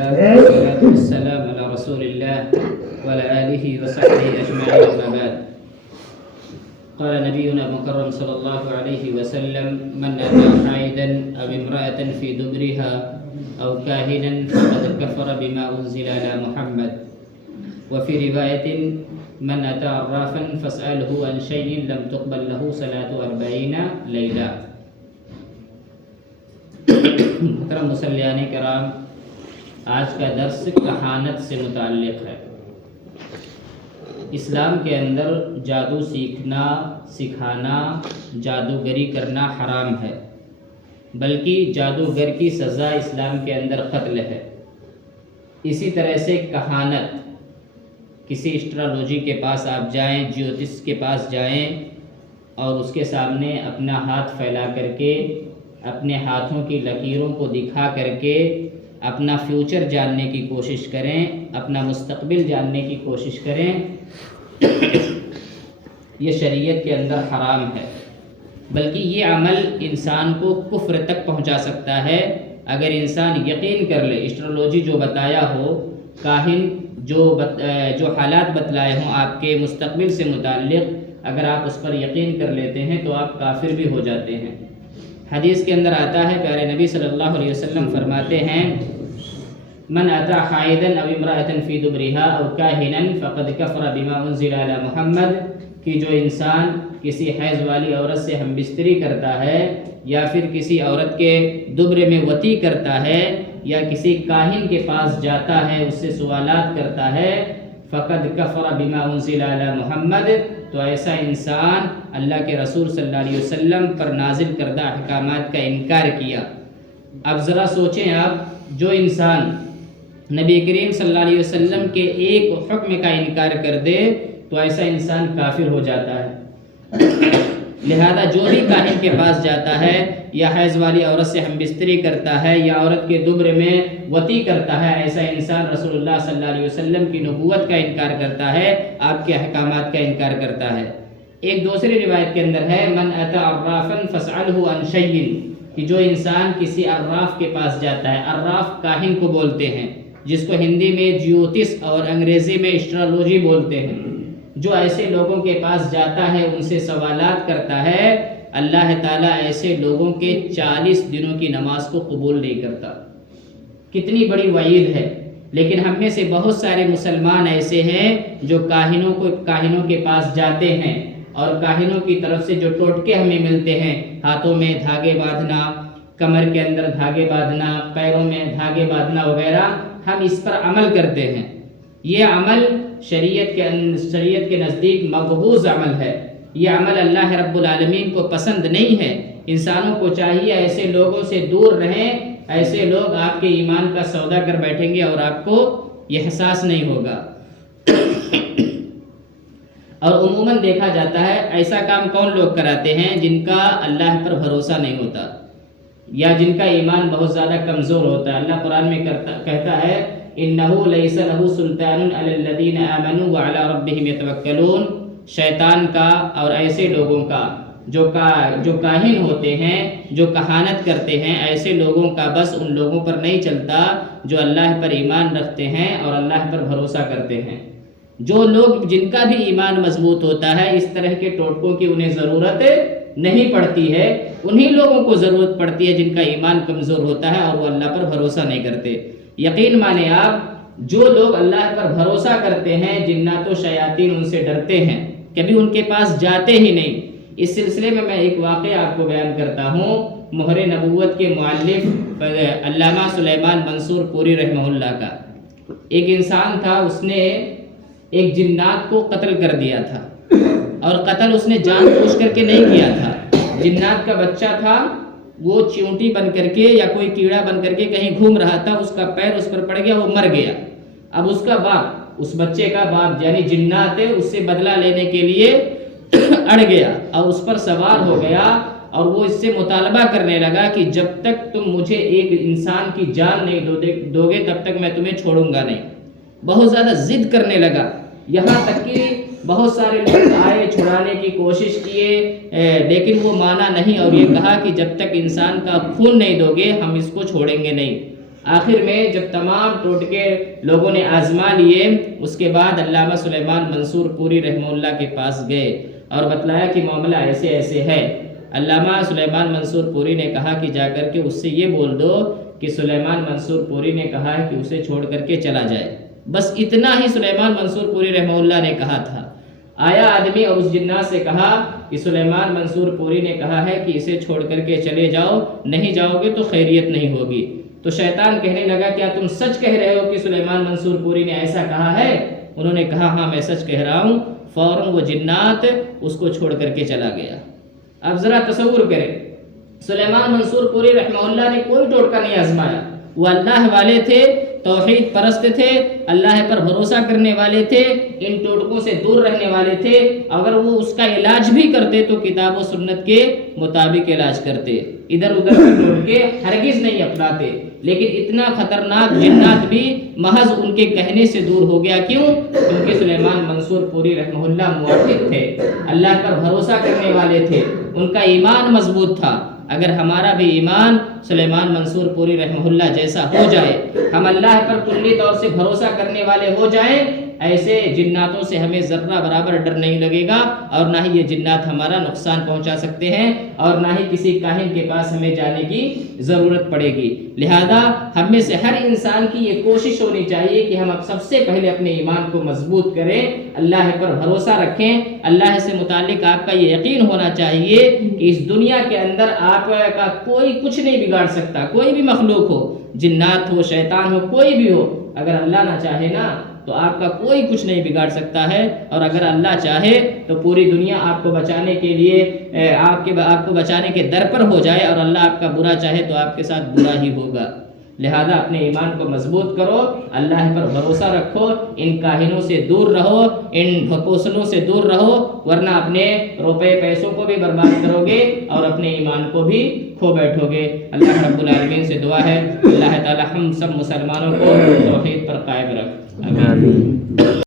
لله والصلاة والسلام على رسول الله وعلى آله وصحبه أجمعين أما بعد. قال نبينا المكرم صلى الله عليه وسلم: من أتى حائدا أو امرأة في دبرها أو كاهنا فقد كفر بما أنزل على محمد. وفي رواية: من أتى عرافا فاسأله عن شيء لم تقبل له صلاة 40 ليلة. محترم مسلیان کرام، آج کا درس کہانت سے متعلق ہے۔ اسلام کے اندر جادو سیکھنا، سکھانا، جادوگری کرنا حرام ہے، بلکہ جادوگر کی سزا اسلام کے اندر قتل ہے۔ اسی طرح سے کہانت، کسی اسٹرالوجی کے پاس آپ جائیں، جیوتش کے پاس جائیں اور اس کے سامنے اپنا ہاتھ پھیلا کر کے، اپنے ہاتھوں کی لکیروں کو دکھا کر کے اپنا فیوچر جاننے کی کوشش کریں، اپنا مستقبل جاننے کی کوشش کریں، یہ شریعت کے اندر حرام ہے، بلکہ یہ عمل انسان کو کفر تک پہنچا سکتا ہے۔ اگر انسان یقین کر لے، اسٹرالوجی جو بتایا ہو، کاہن جو حالات بتلائے ہوں آپ کے مستقبل سے متعلق، اگر آپ اس پر یقین کر لیتے ہیں تو آپ کافر بھی ہو جاتے ہیں۔ حدیث کے اندر آتا ہے، پیارے نبی صلی اللہ علیہ وسلم فرماتے ہیں: من اتی حائدا او امرأة فی دبرها او کاہنا فقد کفر بما انزل علی محمد، کہ جو انسان کسی حیض والی عورت سے ہم بستری کرتا ہے، یا پھر کسی عورت کے دبر میں وطی کرتا ہے، یا کسی کاہن کے پاس جاتا ہے، اس سے سوالات کرتا ہے، فقد کفر بما انزل علی محمد، تو ایسا انسان اللہ کے رسول صلی اللہ علیہ وسلم پر نازل کردہ احکامات کا انکار کیا۔ اب ذرا سوچیں آپ، جو انسان نبی کریم صلی اللہ علیہ وسلم کے ایک حکم کا انکار کر دے تو ایسا انسان کافر ہو جاتا ہے۔ لہذا جو بھی کاہن کے پاس جاتا ہے، یا حیض والی عورت سے ہم بستری کرتا ہے، یا عورت کے دبر میں وطی کرتا ہے، ایسا انسان رسول اللہ صلی اللہ علیہ وسلم کی نبوت کا انکار کرتا ہے، آپ کے احکامات کا انکار کرتا ہے۔ ایک دوسری روایت کے اندر ہے: من اتی عرافا فاسألہ عن شیء، کہ جو انسان کسی عراف کے پاس جاتا ہے، عراف کاہن کو بولتے ہیں، جس کو ہندی میں جیوتش اور انگریزی میں اسٹرالوجی بولتے ہیں، جو ایسے لوگوں کے پاس جاتا ہے، ان سے سوالات کرتا ہے، اللہ تعالیٰ ایسے لوگوں کے 40 دنوں کی نماز کو قبول نہیں کرتا۔ کتنی بڑی وعید ہے! لیکن ہم میں سے بہت سارے مسلمان ایسے ہیں جو کاہنوں کے پاس جاتے ہیں، اور کاہنوں کی طرف سے جو ٹوٹکے ہمیں ملتے ہیں، ہاتھوں میں دھاگے باندھنا، کمر کے اندر دھاگے باندھنا، پیروں میں دھاگے باندھنا وغیرہ، ہم اس پر عمل کرتے ہیں۔ یہ عمل شریعت کے نزدیک مقبوض عمل ہے۔ یہ عمل اللہ رب العالمین کو پسند نہیں ہے۔ انسانوں کو چاہیے ایسے لوگوں سے دور رہیں۔ ایسے لوگ آپ کے ایمان کا سودا کر بیٹھیں گے اور آپ کو یہ احساس نہیں ہوگا۔ اور عموماً دیکھا جاتا ہے ایسا کام کون لوگ کراتے ہیں؟ جن کا اللہ پر بھروسہ نہیں ہوتا، یا جن کا ایمان بہت زیادہ کمزور ہوتا ہے۔ اللہ قرآن میں کہتا ہے: اِنَّهُ لَيْسَ لَهُ سُلْطَانٌ عَلَى الَّذِينَ آمَنُوا وَعَلَى رَبِّهِمْ يَتَوَكَّلُونَ۔ شیطان کا اور ایسے لوگوں کا جو کاہن ہوتے ہیں، جو کہانت کرتے ہیں، ایسے لوگوں کا بس ان لوگوں پر نہیں چلتا جو اللہ پر ایمان رکھتے ہیں اور اللہ پر بھروسہ کرتے ہیں۔ جو لوگ جن کا بھی ایمان مضبوط ہوتا ہے، اس طرح کے ٹوٹکوں کی انہیں ضرورت نہیں پڑتی ہے۔ انہی لوگوں کو ضرورت پڑتی ہے جن کا ایمان کمزور ہوتا ہے اور وہ اللہ پر بھروسہ نہیں کرتے۔ یقین مانیں آپ، جو لوگ اللہ پر بھروسہ کرتے ہیں، جنات و شیاطین ان سے ڈرتے ہیں، کبھی ان کے پاس جاتے ہی نہیں۔ اس سلسلے میں ایک واقعہ آپ کو بیان کرتا ہوں۔ مہر نبوت کے مؤلف علامہ سلیمان منصور پوری رحمہ اللہ کا ایک انسان تھا، اس نے ایک جنات کو قتل کر دیا تھا، اور قتل اس نے جان بوجھ کر کے نہیں کیا تھا۔ جنات کا بچہ تھا، وہ چیونٹی بن کر کے یا کوئی کیڑا بن کر کے کہیں گھوم رہا تھا، اس کا پیر اس پر پڑ گیا، وہ مر گیا۔ اب اس کا باپ، اس بچے کا باپ یعنی جنات اس سے بدلہ لینے کے لیے اڑ گیا اور اس پر سوار ہو گیا، اور وہ اس سے مطالبہ کرنے لگا کہ جب تک تم مجھے ایک انسان کی جان نہیں دو گے تب تک میں تمہیں چھوڑوں گا نہیں۔ بہت زیادہ ضد کرنے لگا، یہاں تک کہ بہت سارے لوگ آئے، چھڑانے کی کوشش کیے، لیکن وہ مانا نہیں، اور یہ کہا کہ جب تک انسان کا خون نہیں دو گے ہم اس کو چھوڑیں گے نہیں۔ آخر میں جب تمام ٹوٹکے لوگوں نے آزما لیے، اس کے بعد علامہ سلیمان منصور پوری رحمہ اللہ کے پاس گئے اور بتلایا کہ معاملہ ایسے ایسے ہے۔ علامہ سلیمان منصور پوری نے کہا کہ جا کر کے اس سے یہ بول دو کہ سلیمان منصور پوری نے کہا ہے کہ اسے چھوڑ کر کے چلا جائے۔ بس اتنا ہی سلیمان منصور پوری رحمہ اللہ نے کہا تھا۔ آیا آدمی اور اس جنات سے کہا کہ سلیمان منصور پوری نے کہا ہے کہ اسے چھوڑ کر کے چلے جاؤ، نہیں جاؤ گے تو خیریت نہیں ہوگی۔ تو شیطان کہنے لگا کیا تم سچ کہہ رہے ہو کہ سلیمان منصور پوری نے ایسا کہا ہے؟ انہوں نے کہا ہاں میں سچ کہہ رہا ہوں۔ فوراً وہ جنات اس کو چھوڑ کر کے چلا گیا۔ اب ذرا تصور کریں، سلیمان منصور پوری رحمہ اللہ نے کوئی ٹوٹکا نہیں آزمایا، وہ اللہ والے تھے، توحید پرست تھے، اللہ پر بھروسہ کرنے والے تھے، ان ٹوٹکوں سے دور رہنے والے تھے۔ اگر وہ اس کا علاج بھی کرتے تو کتاب و سنت کے مطابق علاج کرتے، ادھر ادھر کے ٹوٹکے ہرگز نہیں اپناتے۔ لیکن اتنا خطرناک جنات بھی محض ان کے کہنے سے دور ہو گیا۔ کیوں؟ کیونکہ سلیمان منصور پوری رحمہ اللہ موحد تھے، اللہ پر بھروسہ کرنے والے تھے، ان کا ایمان مضبوط تھا۔ اگر ہمارا بھی ایمان سلیمان منصور پوری رحمہ اللہ جیسا ہو جائے، ہم اللہ پر کلی طور سے بھروسہ کرنے والے ہو جائیں، ایسے جناتوں سے ہمیں ذرہ برابر ڈر نہیں لگے گا، اور نہ ہی یہ جنات ہمارا نقصان پہنچا سکتے ہیں، اور نہ ہی کسی کاہن کے پاس ہمیں جانے کی ضرورت پڑے گی۔ لہذا ہم میں سے ہر انسان کی یہ کوشش ہونی چاہیے کہ ہم اب سب سے پہلے اپنے ایمان کو مضبوط کریں، اللہ پر بھروسہ رکھیں، اللہ سے متعلق آپ کا یہ یقین ہونا چاہیے کہ اس دنیا کے اندر آپ کا کوئی کچھ نہیں بگاڑ سکتا، کوئی بھی مخلوق ہو، جنات ہو، شیطان ہو، کوئی بھی ہو، اگر اللہ نہ چاہے نا تو آپ کا کوئی کچھ نہیں بگاڑ سکتا ہے، اور اگر اللہ چاہے تو پوری دنیا آپ کو بچانے کے لیے آپ کو بچانے کے در پر ہو جائے، اور اللہ آپ کا برا چاہے تو آپ کے ساتھ برا ہی ہوگا۔ لہذا اپنے ایمان کو مضبوط کرو، اللہ پر بھروسہ رکھو، ان کاہنوں سے دور رہو، ان ڈھکوسلوں سے دور رہو، ورنہ اپنے روپے پیسوں کو بھی برباد کرو گے اور اپنے ایمان کو بھی کھو بیٹھو گے۔ اللہ رب العالمین سے دعا ہے اللہ تعالی ہم سب مسلمانوں کو توحید پر قائم رکھ۔ آمین۔